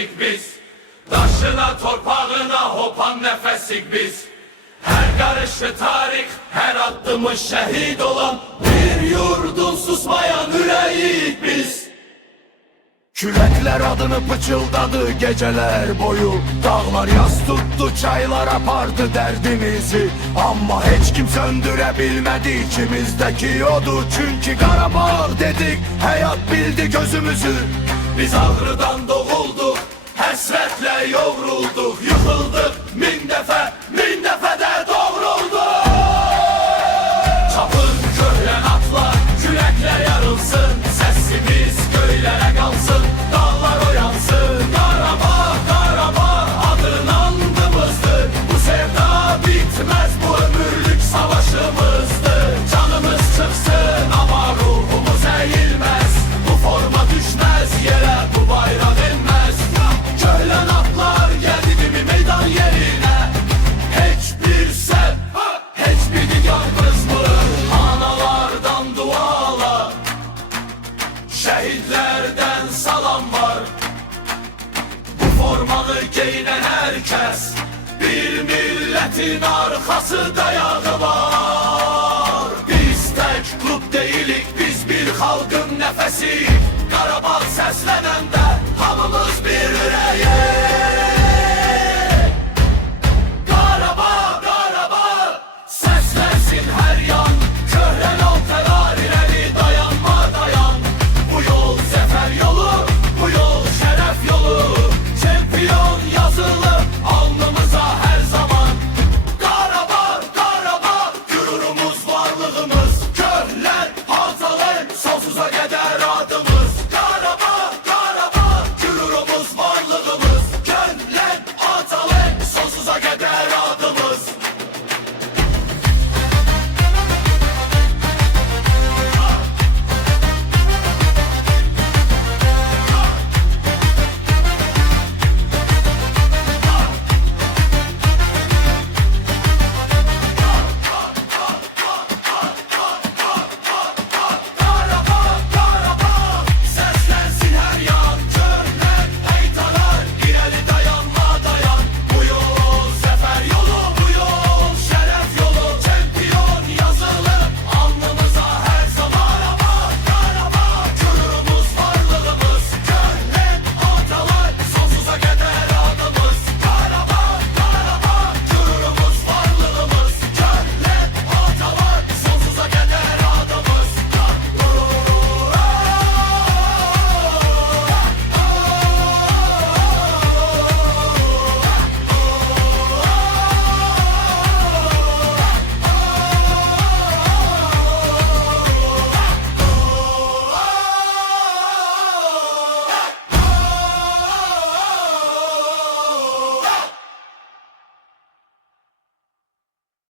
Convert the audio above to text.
nefesik biz. Taşına torpağına hopan nefesik biz. Her karışı tarih her attığımız şehit olan Bir yurdun susmayan yüreğiyik biz. Kürekler adını pıçıldadı geceler boyu. Dağlar yas tuttu çaylar apardı derdimizi. Ama hiç kim söndürebilmedi içimizdeki yodu Çünkü Karabağ dedik hayat bildi gözümüzü Biz ağrıdan doğulduk Hasretle yovrulduk Yıkıldık Min defa formalı giyinen herkes Bir milletin arkası dayağı var. Biz tek grup değilik Biz bir halkın nefesi